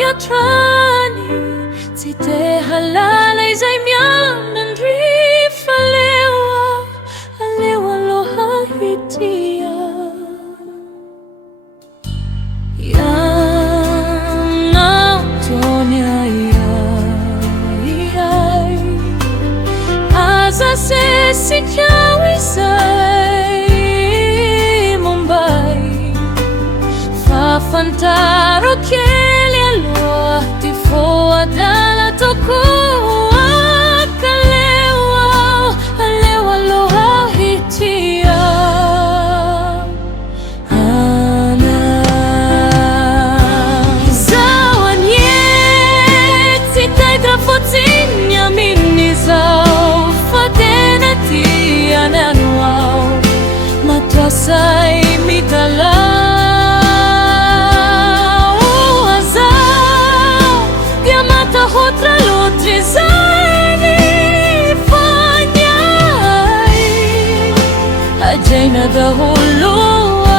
yatrany tsy te halala izay mianandrifa aleo aloha hitia aza sesikao izay Mumbai fafantaro kely aloha ty voadala tokoa aleo aloha hitia zao anie tsy taitra fotsiny aminy zao fa tena tianano ao matoasay mitalao azao dia matahotra loatra izay ny fanyay ajaina daholo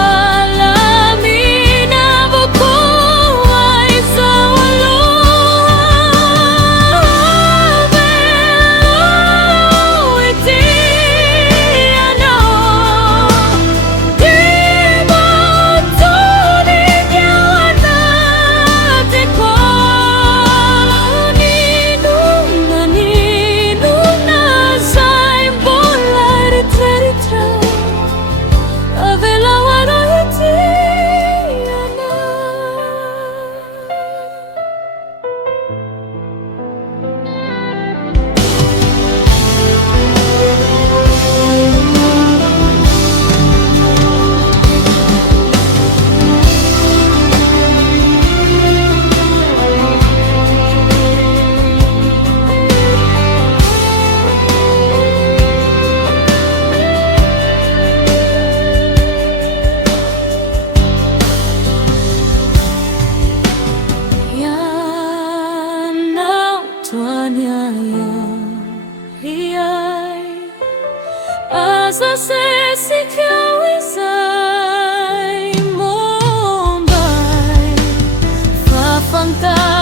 alamina vokoa izao aloha itiana di matoninya anate ko ninuna zay mbola eritreritra Avelao ara Hitiana Yanao tuanyaya hiyay aza sesikao izay Mumbai fafantaro